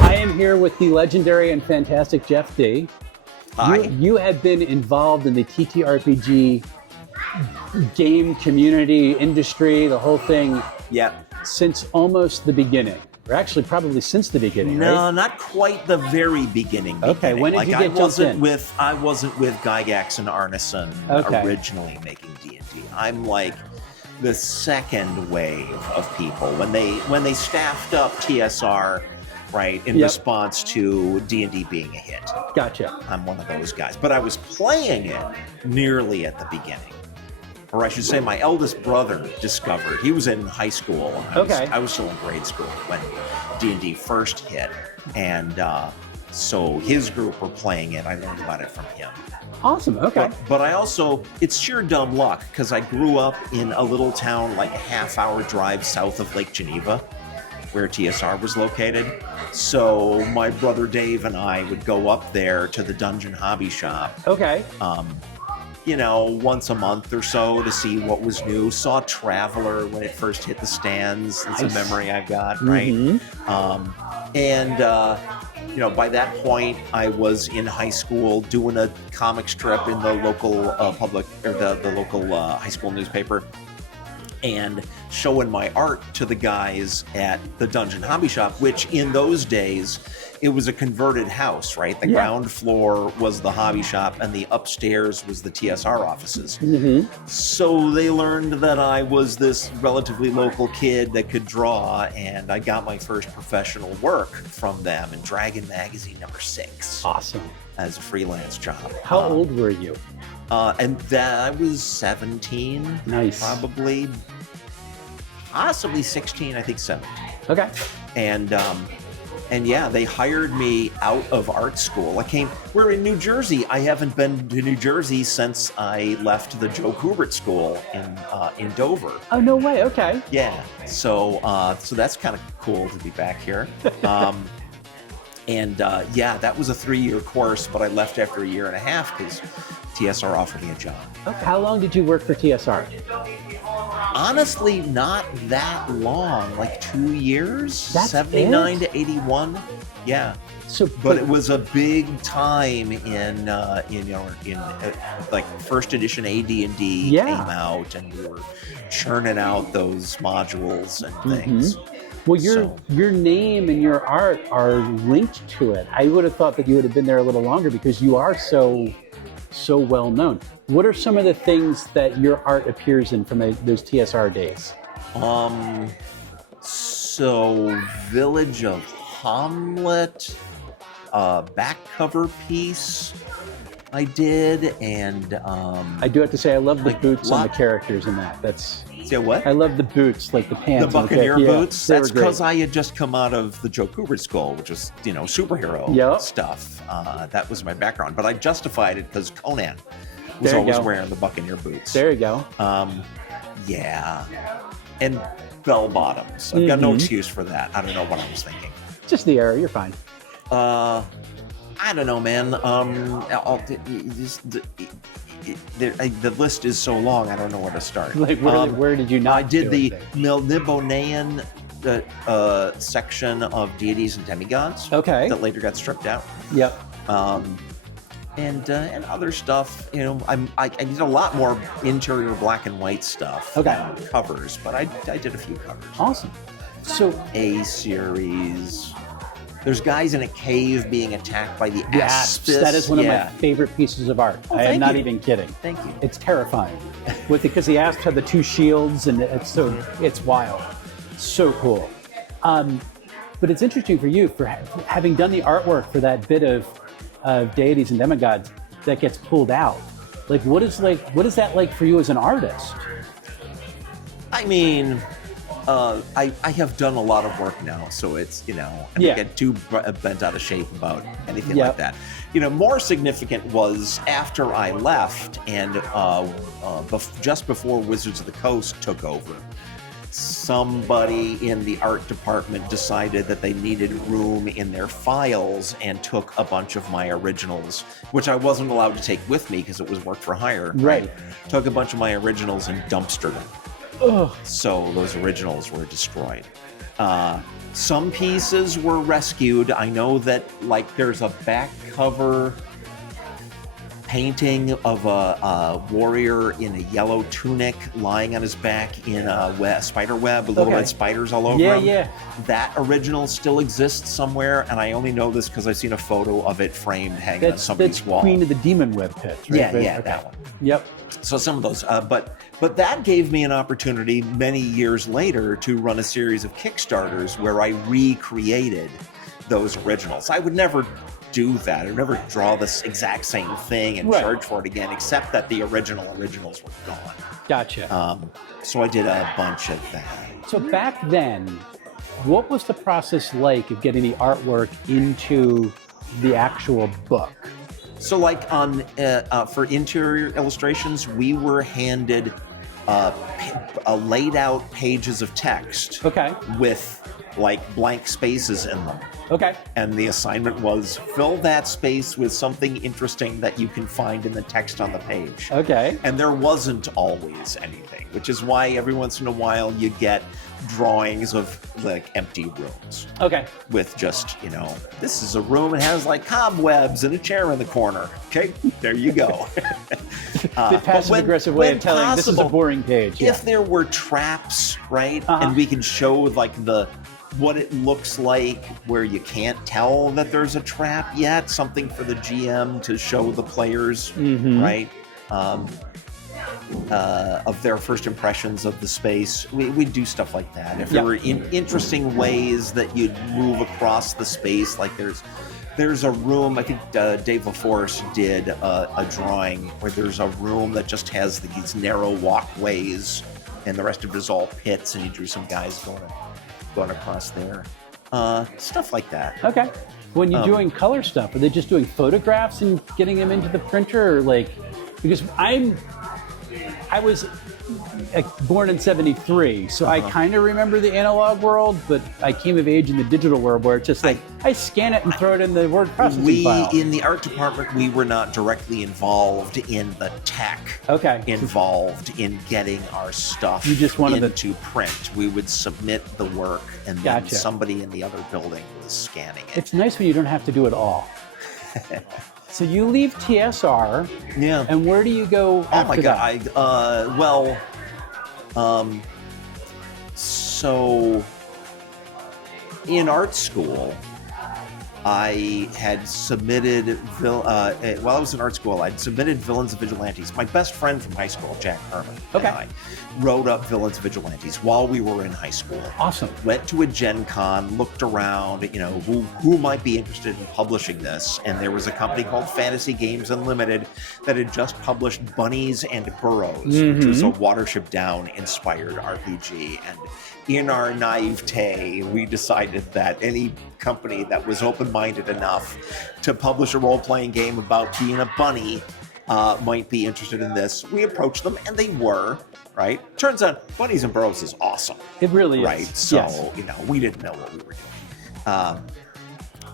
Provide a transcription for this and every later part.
I am here with the legendary and fantastic Jeff Dee. Hi. You have been involved in the TTRPG game community, industry, the whole thing. Yeah. Since almost the beginning. Or actually, probably since the beginning, No, right? not quite the very beginning. Okay, when did you get jumped in? I wasn't with Gygax and Arneson originally making D&D. I'm like the second wave of people when they staffed up TSR, right, in response to D&D being a hit. Gotcha. I'm one of those guys, but I was playing it nearly at the beginning. Or I should say my eldest brother discovered. He was in high school. I was still in grade school when D&D first hit. And so his group were playing it. I learned about it from him. Awesome, okay. But I also, it's sheer dumb luck because I grew up in a little town like a half-hour drive south of Lake Geneva where TSR was located. So my brother Dave and I would go up there to the Dungeon Hobby Shop. Okay. Once a month or so to see what was new. Saw Traveler when it first hit the stands. It's a memory I've got, right? Mm-hmm. By that point, I was in high school doing a comic strip in the local the local high school newspaper, and showing my art to the guys at the Dungeon Hobby Shop, which in those days, it was a converted house, right? The ground floor was the hobby shop and the upstairs was the TSR offices. Mm-hmm. So they learned that I was this relatively local kid that could draw, and I got my first professional work from them in Dragon Magazine #6. Awesome. As a freelance job. How old were you? And that I was 17. Nice. Probably. Possibly 16, I think 17. Okay. And yeah, they hired me out of art school. We're in New Jersey. I haven't been to New Jersey since I left the Joe Kubert School in Dover. Oh, no way, okay. Yeah, so that's kind of cool to be back here. That was a 3-year course, but I left after a year and a half because TSR offered me a job. Okay. How long did you work for TSR? Honestly, not that long, like 2 years. That's 79 to 81. Yeah. But it was a big time in like first edition AD&D came out, and we were churning out those modules and things. Well, your name and your art are linked to it. I would have thought that you would have been there a little longer because you are so well known. What are some of the things that your art appears in from those TSR days? So Village of Hamlet, back cover piece I did, and I do have to say I love the boots on the characters in that. What? I love the boots, like the pants. The Buccaneer boots? Yeah, that's because I had just come out of the Joe Kubert School, which was, superhero stuff. That was my background. But I justified it because Conan was always wearing the Buccaneer boots. There you go. Yeah. And bell bottoms. I've got no excuse for that. I don't know what I was thinking. Just the era. You're fine. I don't know, man. The list is so long, I don't know where to start. Like, where did you not? I did the Melnibonean section of deities and demigods. Okay. That later got stripped out. Yep. And other stuff. I did a lot more interior black and white stuff. Okay. Covers, but I did a few covers. Awesome. So A series. There's guys in a cave being attacked by the asps. That is one of my favorite pieces of art. I am not even kidding. Thank you. It's terrifying. Because the asps have the 2 shields, and it's wild. So cool. But it's interesting for you for having done the artwork for that bit of deities and demigods that gets pulled out. What is that like for you as an artist? I mean, I have done a lot of work now, so it's, I don't get too bent out of shape about anything like that. More significant was after I left and just before Wizards of the Coast took over, somebody in the art department decided that they needed room in their files and took a bunch of my originals, which I wasn't allowed to take with me because it was work for hire. Right. Took a bunch of my originals and dumpstered them. Ugh. So those originals were destroyed. Some pieces were rescued. I know that like there's a back cover painting of a warrior in a yellow tunic lying on his back in a spider web with little red spiders all over him. Yeah. That original still exists somewhere, and I only know this because I've seen a photo of it framed hanging on somebody's wall. Queen of the Demon Web Pits, right? Yeah, that one. Yep. So some of those, but that gave me an opportunity many years later to run a series of Kickstarters where I recreated those originals. I would never do that. I'd never draw this exact same thing and charge for it again, except that the originals were gone. Gotcha. So I did a bunch of that. So back then, what was the process like of getting the artwork into the actual book? So like for interior illustrations, we were handed laid out pages of text with like blank spaces in them. Okay. And the assignment was fill that space with something interesting that you can find in the text on the page. Okay. And there wasn't always anything, which is why every once in a while you get drawings of like empty rooms. Okay. With just, this is a room, it has like cobwebs and a chair in the corner. Okay, there you go. The passive-aggressive way of telling this is a boring page. If there were traps, right, and we can show like what it looks like where you can't tell that there's a trap yet, something for the GM to show the players, right, of their first impressions of the space. We'd do stuff like that. If there were interesting ways that you'd move across the space, like there's a room, I think Dave LaForce did a drawing where there's a room that just has these narrow walkways and the rest of it is all pits, and he drew some guys going across there. Stuff like that. Okay. When you're doing color stuff, are they just doing photographs and getting them into the printer, or like, because I was born in 73, so I kind of remember the analog world, but I came of age in the digital world where it's just like, I scan it and throw it in the word processing file. In the art department, we were not directly involved in the tech. Involved in getting our stuff into print. We would submit the work, and then somebody in the other building was scanning it. It's nice when you don't have to do it all. So you leave TSR, and where do you go after that? So in art school, I had submitted, while I was in art school, I'd submitted Villains Vigilantes. My best friend from high school, Jack Herman, and I wrote up Villains Vigilantes while we were in high school. Awesome. Went to a Gen Con, looked around, who might be interested in publishing this. And there was a company called Fantasy Games Unlimited that had just published Bunnies and Burrows, which was a Watership Down inspired RPG. And in our naivete, we decided that any company that was open-minded enough to publish a role-playing game about being a bunny might be interested in this. We approached them, and they were, right? Turns out Bunnies and Burrows is awesome. It really is. Right? So, we didn't know what we were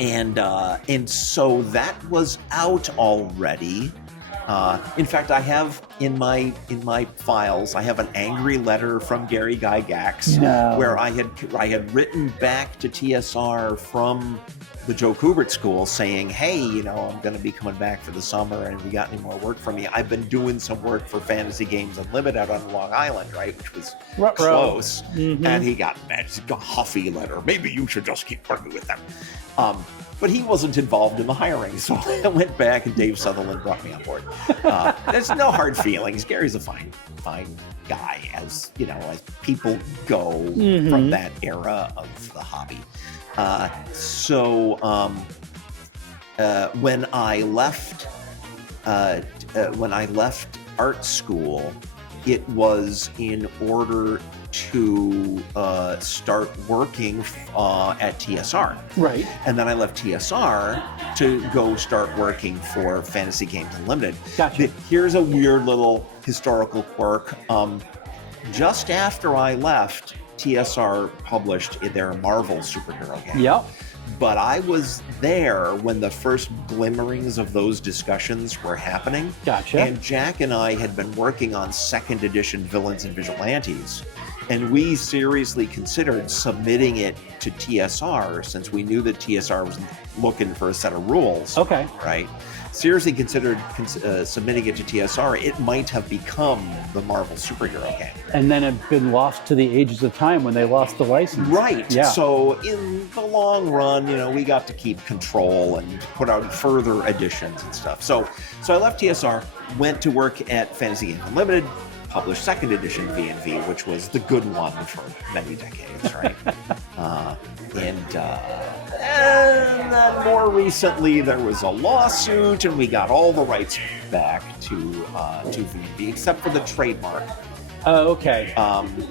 doing. And so that was out already. In fact, I have in my files, I have an angry letter from Gary Gygax where I had written back to TSR from the Joe Kubert School saying, hey, I'm going to be coming back for the summer, and if you got any more work for me? I've been doing some work for Fantasy Games Unlimited out on Long Island, right, which was close. And he got mad. It's a huffy letter. Maybe you should just keep working with them. But he wasn't involved in the hiring, so I went back, and Dave Sutherland brought me on board. There's no hard feelings. Gary's a fine guy, as people go from that era of the hobby. When I left art school, it was in order to start working at TSR. Right. And then I left TSR to go start working for Fantasy Games Unlimited. Gotcha. Here's a weird little historical quirk. Just after I left, TSR published their Marvel superhero game. Yep. but I was there when the first glimmerings of those discussions were happening. Gotcha. And Jack and I had been working on 2nd edition Villains and Vigilantes, and we seriously considered submitting it to TSR since we knew that TSR was looking for a set of rules. Okay. Right? Seriously considered submitting it to TSR. It might have become the Marvel superhero game. And then have been lost to the ages of time when they lost the license. Right. Yeah. So in the long run, we got to keep control and put out further editions and stuff. So I left TSR, went to work at Fantasy Games Unlimited, published 2nd edition V&V, which was the good one for many decades, right? And then more recently, there was a lawsuit, and we got all the rights back to V&V, except for the trademark. Oh, okay.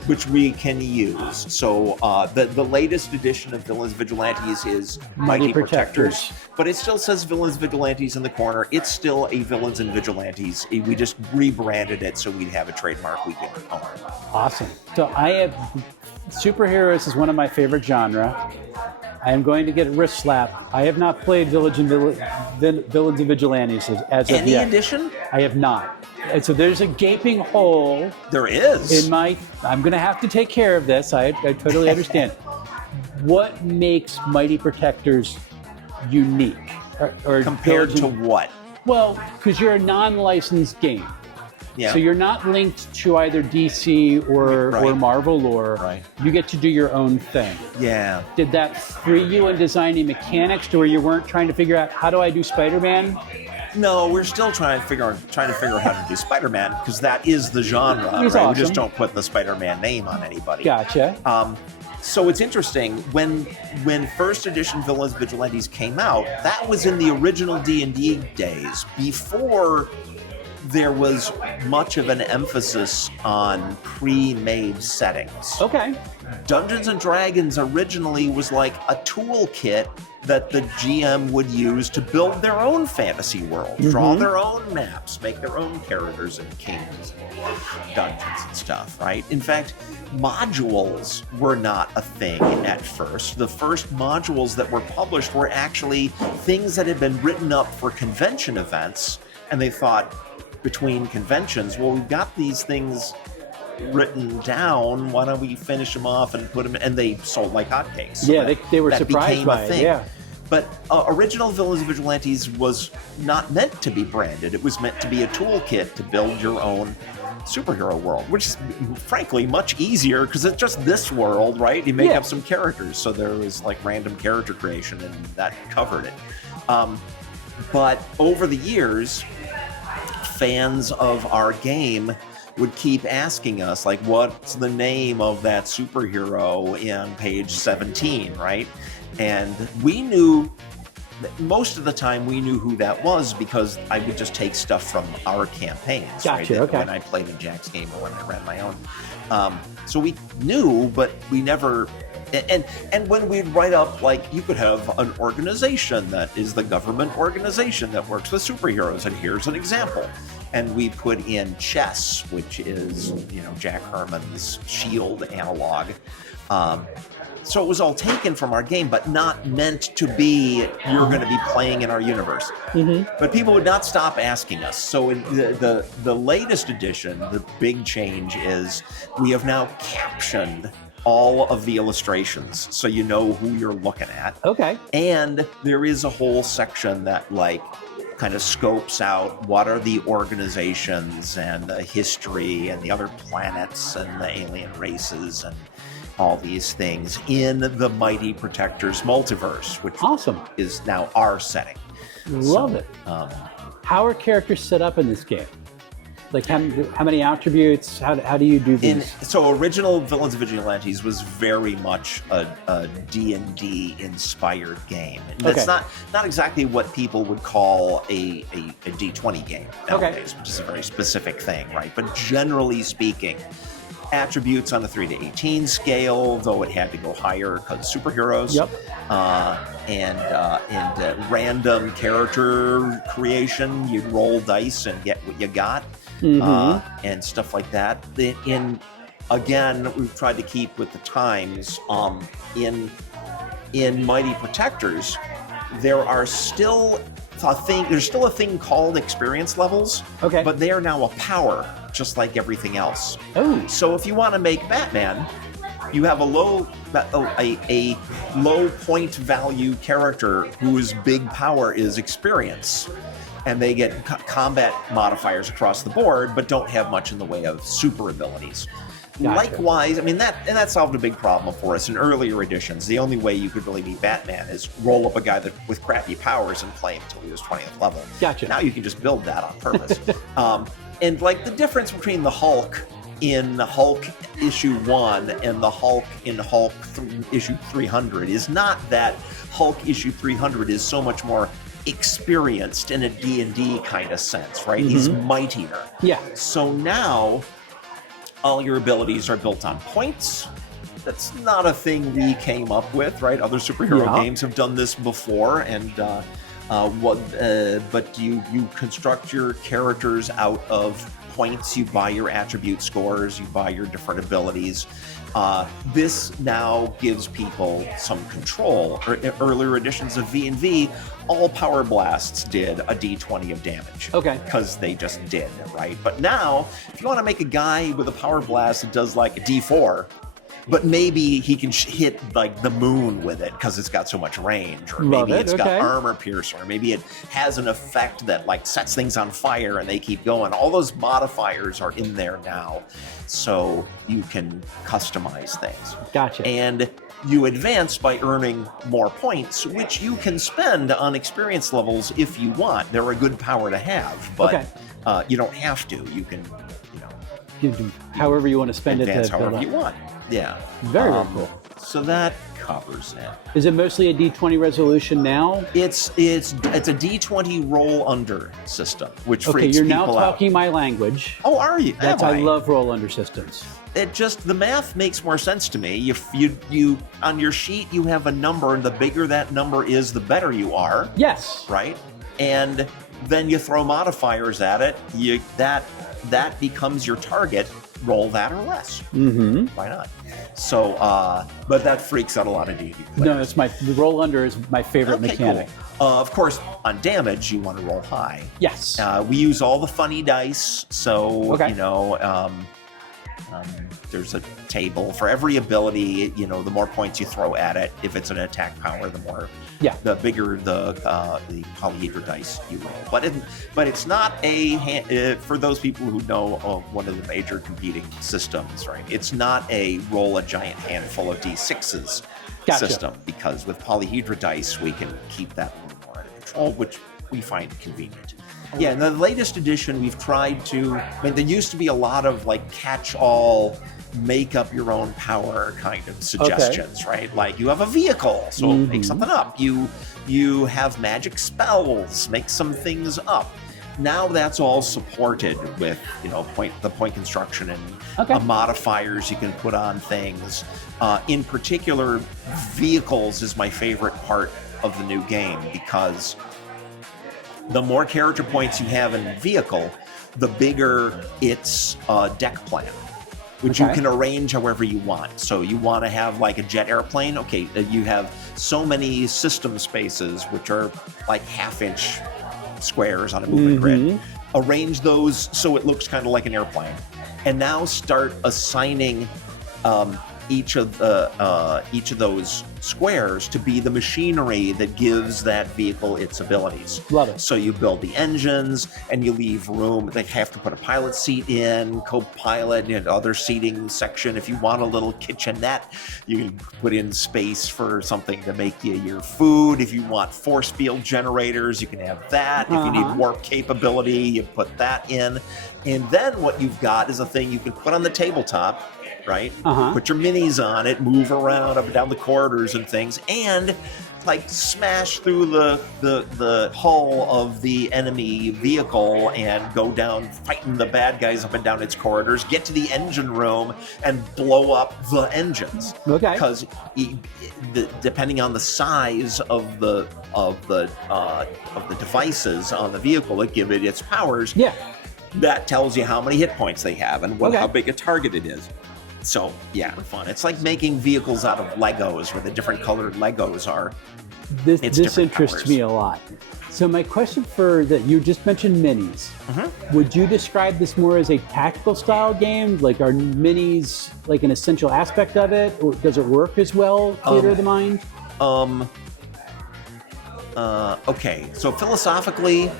Which we can use. So the latest edition of Villains Vigilantes is Mighty Protectors, but it still says Villains Vigilantes in the corner. It's still a Villains and Vigilantes. We just rebranded it so we'd have a trademark we can own. Awesome. So superheroes is one of my favorite genre. I am going to get a wrist slap. I have not played Villains and Vigilantes as of Any yet. edition? I have not. And so there's a gaping hole. There is. I'm going to have to take care of this. I totally understand. What makes Mighty Protectors unique? Or compared to what? Well, because you're a non-licensed game. Yeah. So you're not linked to either DC or Marvel, or you get to do your own thing. Yeah. Did that free you in designing mechanics to where you weren't trying to figure out, how do I do Spider-Man? No, we're still trying to figure out how to do Spider-Man, because that is the genre. He's right? awesome. We just don't put the Spider-Man name on anybody. Gotcha. So it's interesting, when 1st edition Villains Vigilantes came out, that was in the original D&D days, before there was much of an emphasis on pre-made settings. Okay. Dungeons & Dragons originally was like a toolkit that the GM would use to build their own fantasy world, draw their own maps, make their own characters and kings and dungeons and stuff, right? In fact, modules were not a thing at first. The first modules that were published were actually things that had been written up for convention events, and they thought, between conventions, well, we've got these things written down, why don't we finish them off and put them, and they sold like hotcakes. So yeah, they were surprised by it, yeah. But original Villains Vigilantes was not meant to be branded. It was meant to be a toolkit to build your own superhero world, which is frankly much easier because it's just this world, right? You make up some characters, so there was like random character creation, and that covered it. But over the years, fans of our game would keep asking us, like, what's the name of that superhero in page 17, right? And we knew, most of the time we knew who that was because I would just take stuff from our campaigns. Gotcha, right? okay. When I played in Jack's game or when I ran my own. So we knew, but we never... And when we'd write up, like, you could have an organization that is the government organization that works with superheroes, and here's an example. And we put in chess, which is, Jack Herman's S.H.I.E.L.D. analog. So it was all taken from our game, but not meant to be, you're going to be playing in our universe. But people would not stop asking us. So in the latest edition, the big change is we have now captioned all of the illustrations, so you know who you're looking at. Okay. And there is a whole section that, like, kind of scopes out what are the organizations and the history and the other planets and the alien races and all these things in the Mighty Protectors multiverse, which is now our setting. Love it. How are characters set up in this game? Like, how many attributes? How do you do these? So original Villains Vigilantes was very much a D&D inspired game. That's not exactly what people would call a D20 game nowadays, which is a very specific thing, right? But generally speaking, attributes on the 3 to 18 scale, though it had to go higher because superheroes. Yep. And random character creation. You'd roll dice and get what you got. And stuff like that. Again, we've tried to keep with the times. In in Mighty Protectors, there's still a thing called experience levels, Okay. but they are now a power, just like everything else. Oh. So if you want to make Batman, you have a low point value character whose big power is experience, and they get combat modifiers across the board, but don't have much in the way of super abilities. Gotcha. Likewise, I mean that solved a big problem for us in earlier editions. The only way you could really beat Batman is roll up a guy with crappy powers and play him until he was 20th level. Gotcha. Now you can just build that on purpose. And like the difference between the Hulk in Hulk issue 1 and the Hulk in Hulk issue 300 is not that Hulk issue 300 is so much more experienced in a D&D kind of sense, right? He's mightier. Yeah. So now all your abilities are built on points. That's not a thing we came up with, right? Other superhero games have done this before, and but you construct your characters out of points. You buy your attribute scores. You buy your different abilities. This now gives people some control. Earlier editions of V&V, all power blasts did a d20 of damage. Okay. Because they just did, right? But now, if you want to make a guy with a power blast that does like a d4, but maybe he can hit like the moon with it because it's got so much range, or maybe it's got armor piercer, or maybe it has an effect that like sets things on fire and they keep going. All those modifiers are in there now, so you can customize things. Gotcha. And you advance by earning more points, which you can spend on experience levels if you want. They're a good power to have, but you don't have to. You can, You do however you want to spend advance it. However you want. Yeah. Very cool. So that covers it. Is it mostly a D20 resolution now? It's a D20 roll under system, which freaks you're people now out. talking my language. Oh, are you? I love roll under systems. It just, the math makes more sense to me. You on your sheet you have a number, and the bigger that number is, the better you are. Yes. Right? And then you throw modifiers at it. That becomes your target. Roll that or less. Mm-hmm. Why not? So, but that freaks out a lot of D&D players. No, the roll under is my favorite mechanic. Cool. Of course, on damage, you want to roll high. Yes. We use all the funny dice, so there's a table for every ability. The more points you throw at it, if it's an attack power, the bigger the polyhedra dice you roll. But it's not for those people who know one of the major competing systems, right? It's not a roll a giant handful of D6s system, because with polyhedra dice we can keep that a little more under control, which we find convenient. Yeah, in the latest edition, we've tried to. There used to be a lot of like catch-all, make up your own power kind of suggestions, right? Like you have a vehicle, so make something up. You have magic spells, make some things up. Now that's all supported with the point construction and modifiers you can put on things. In particular, vehicles is my favorite part of the new game, because the more character points you have in a vehicle, the bigger its deck plan, which you can arrange however you want. So you want to have like a jet airplane. Okay, you have so many system spaces, which are like half-inch squares on a movement grid. Arrange those so it looks kind of like an airplane. And now start assigning each of those squares to be the machinery that gives that vehicle its abilities. Love it. So you build the engines, and you leave room. They have to put a pilot seat in, co-pilot, other seating section. If you want a little kitchenette, you can put in space for something to make you your food. If you want force field generators, you can have that. If you need warp capability, you put that in. And then what you've got is a thing you can put on the tabletop, right? Put your minis on it, move around up and down the corridors and things, and like smash through the hull of the enemy vehicle and go down fighting the bad guys up and down its corridors, get to the engine room and blow up the engines. Okay. Because depending on the size of the devices on the vehicle that give it its powers, that tells you how many hit points they have and how big a target it is. So yeah, fun. It's like making vehicles out of Legos, where the different colored Legos are. This different interests colors. me a lot. So my question for that, you just mentioned minis. Would you describe this more as a tactical style game? Like, are minis like an essential aspect of it, or does it work as well? Theater of the mind. Okay, so philosophically,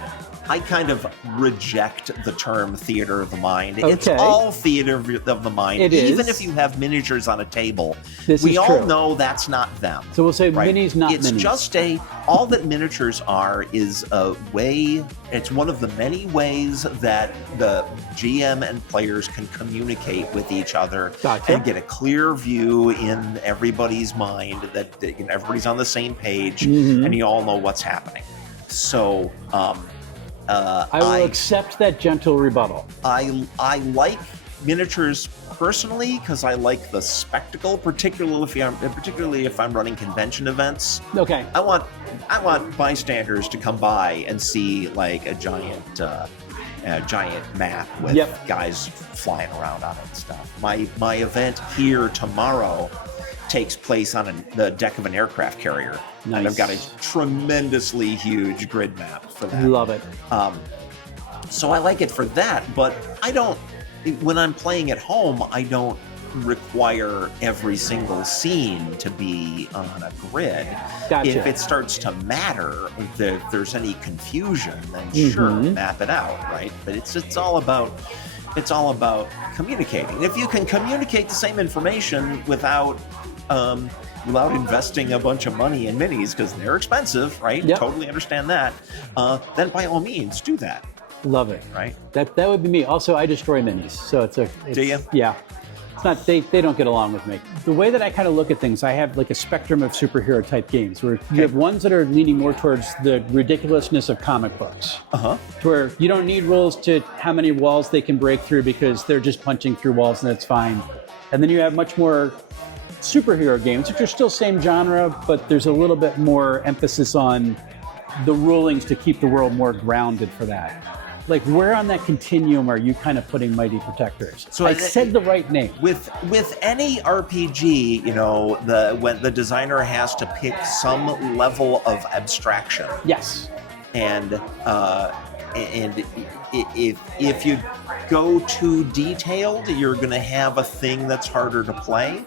I kind of reject the term theater of the mind. It's all theater of the mind. Even if you have miniatures on a table, we all know that's not them. So we'll say right? minis, not it's minis. It's just all that miniatures are is a way, it's one of the many ways that the GM and players can communicate with each other and get a clear view in everybody's mind that everybody's on the same page and you all know what's happening. So, I will accept that gentle rebuttal. I like miniatures personally because I like the spectacle, particularly if I'm running convention events. Okay. I want bystanders to come by and see like a giant map with guys flying around on it and stuff. My event here tomorrow takes place on the deck of an aircraft carrier. Nice. And I've got a tremendously huge grid map for that. Love it. So I like it for that, but when I'm playing at home, I don't require every single scene to be on a grid. Gotcha. If it starts to matter, if there's any confusion, then sure, map it out, right? But it's all about communicating. If you can communicate the same information without investing a bunch of money in minis, because they're expensive, right? Yep. Totally understand that. Then by all means, do that. Love it. Right. That would be me. Also, I destroy minis, so it's Do you? Yeah. It's not they don't get along with me. The way that I kind of look at things, I have like a spectrum of superhero type games where you have ones that are leaning more towards the ridiculousness of comic books. To where you don't need rules to how many walls they can break through because they're just punching through walls and that's fine. And then you have much more superhero games, which are still same genre, but there's a little bit more emphasis on the rulings to keep the world more grounded for that. Like, where on that continuum are you kind of putting Mighty Protectors? So I said the right name. With any RPG, when the designer has to pick some level of abstraction. Yes. And if you go too detailed, you're going to have a thing that's harder to play.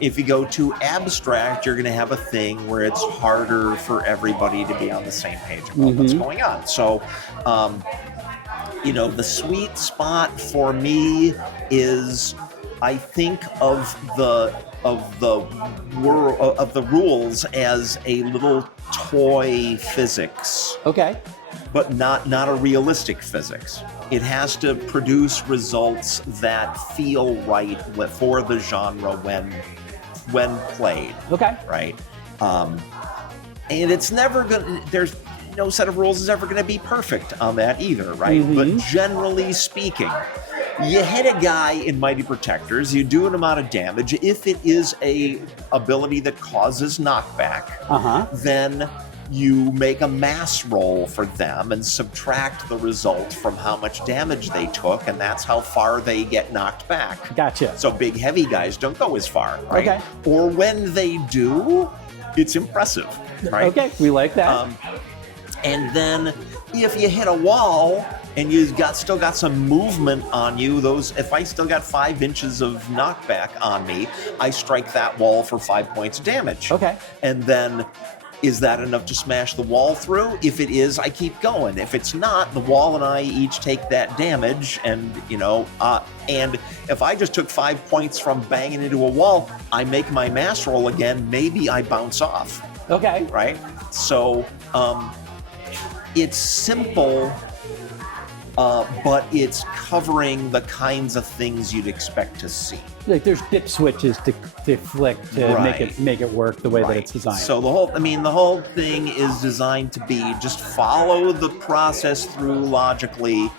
If you go too abstract, you're going to have a thing where it's harder for everybody to be on the same page about what's going on. So, the sweet spot for me is, I think of the rules as a little toy physics. Okay. But not a realistic physics. It has to produce results that feel right for the genre when played. Okay. Right. And it's never there's no set of rules is ever going to be perfect on that either, right? But generally speaking, you hit a guy in Mighty Protectors, you do an amount of damage. If it is a ability that causes knockback, then you make a mass roll for them and subtract the result from how much damage they took, and that's how far they get knocked back. Gotcha. So big, heavy guys don't go as far, right? Okay. Or when they do, it's impressive, right? Okay, we like that. And then if you hit a wall and you've still got some movement on you, if I still got 5 inches of knockback on me, I strike that wall for 5 points of damage. Okay. And then, is that enough to smash the wall through? If it is, I keep going. If it's not, the wall and I each take that damage, and and if I just took 5 points from banging into a wall, I make my mass roll again. Maybe I bounce off. Okay. Right. So, it's simple, but it's covering the kinds of things you'd expect to see. Like, there's dip switches to flick to make it work the way that it's designed. So the whole thing is designed to be just follow the process through logically,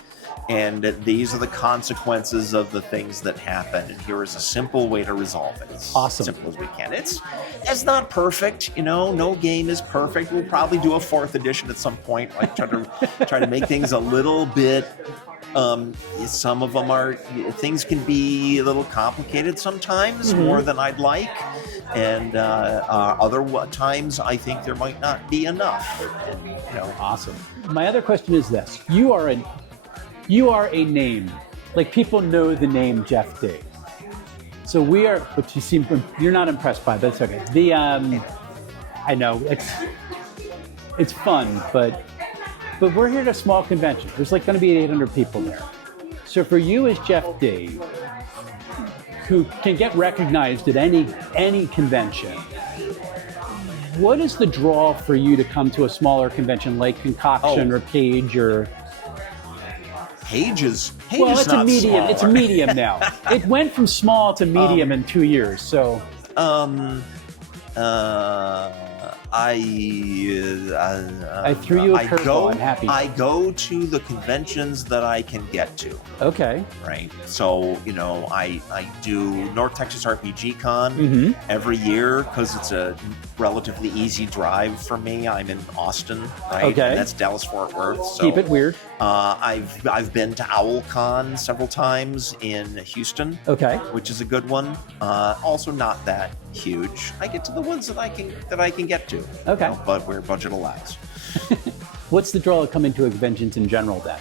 and these are the consequences of the things that happen, and here is a simple way to resolve it. As simple as we can. It's not perfect, no game is perfect. We'll probably do a 4th edition at some point, like try to make things a little bit Some of them are, things can be a little complicated sometimes, more than I'd like. And other times I think there might not be enough. And, you know. Awesome. My other question is this. You are a name. Like, people know the name Jeff Dee. So we are, which you're not impressed by, but it's okay. I know, it's fun, but we're here at a small convention. There's like going to be 800 people there. So for you as Jeff Dee, who can get recognized at any convention, what is the draw for you to come to a smaller convention like Concoction or Page or? Page is Well, it's not a medium. smaller. It's a medium now. It went from small to medium in 2 years. So. I threw you a curveball. I'm happy. I go to the conventions that I can get to. Okay. Right. So, you know, I do North Texas RPG Con every year because it's a relatively easy drive for me. I'm in Austin, right? Okay. And that's Dallas-Fort Worth. So, Keep it weird. I've been to OwlCon several times in Houston. Okay. Which is a good one. Also not that huge. I get to the ones that I can get to. Okay. You know, but where budget allows. What's the draw of coming to conventions in general then?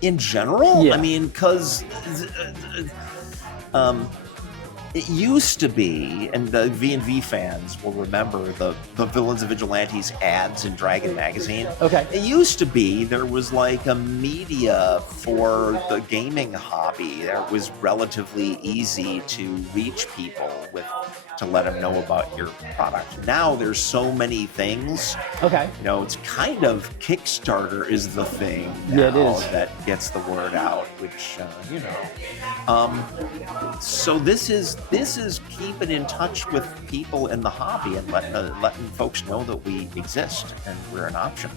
In general? Yeah. I mean, because it used to be, and the V&V fans will remember the Villains Vigilantes ads in Dragon Magazine. Okay. It used to be there was like a media for the gaming hobby. It was relatively easy to reach people to let them know about your product. Now there's so many things. Okay. You know, it's kind of Kickstarter is the thing now Yeah, it is. that gets the word out, which you know. So this is keeping in touch with people in the hobby and letting folks know that we exist and we're an option.